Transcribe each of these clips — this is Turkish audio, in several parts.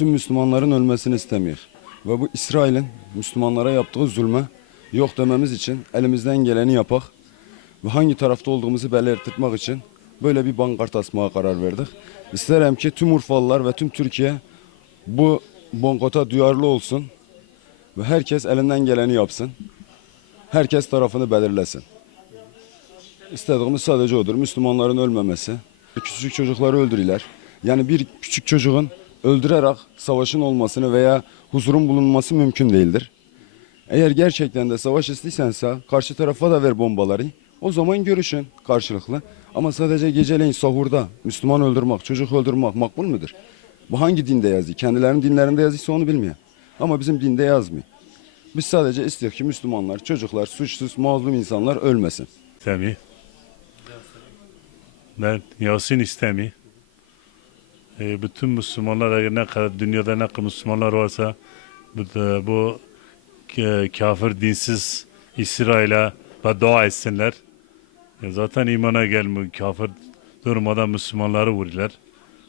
tüm Müslümanların ölmesini istemiyor. Ve bu İsrail'in Müslümanlara yaptığı zulme yok dememiz için elimizden geleni yapak ve hangi tarafta olduğumuzu belirtmek için böyle bir pankart asmaya karar verdik. İsterim ki tüm Urfalılar ve tüm Türkiye bu boykota duyarlı olsun ve herkes elinden geleni yapsın. Herkes tarafını belirlesin. İstediğimiz sadece odur. Müslümanların ölmemesi. Küçük çocukları öldürürler. Yani bir küçük çocuğun öldürerek savaşın olmasını veya huzurun bulunması mümkün değildir. Eğer gerçekten de savaş istiyorsansa karşı tarafa da ver bombaları. O zaman görüşün karşılıklı. Ama sadece geceleyin sahurda Müslüman öldürmek, çocuk öldürmek makbul mudur? Bu hangi dinde yazıyor? Kendilerinin dinlerinde yazıyorsa onu bilmiyor. Ama bizim dinde yazmıyor. Biz sadece istiyoruz ki Müslümanlar, çocuklar, suçsuz, mazlum insanlar ölmesin. İstemi. Ben Yasin istemi. Bütün Müslümanlar ne kadar dünyada ne kadar Müslümanlar varsa bu kafir dinsiz İsrail'e dua etsinler. Zaten imana gelmiyor. Kafir durmadan Müslümanları vuruyorlar.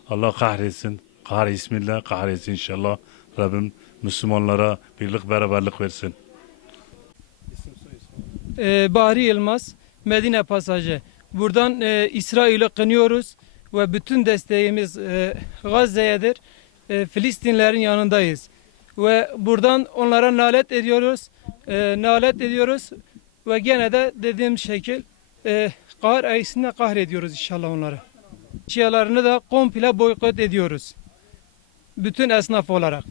Allah kahretsin. Bismillah kahretsin inşallah. Rabbim Müslümanlara birlik beraberlik versin. Bahri Yılmaz, Medine Pasajı. Buradan İsrail'i kınıyoruz ve bütün desteğimiz Gazze'yedir. Filistinlerin yanındayız. Ve buradan onlara nalet ediyoruz ve gene de dediğim şekil kahır ayısında kahrediyoruz inşallah onları. Şialarını da komple boykot ediyoruz. Bütün esnaf olarak.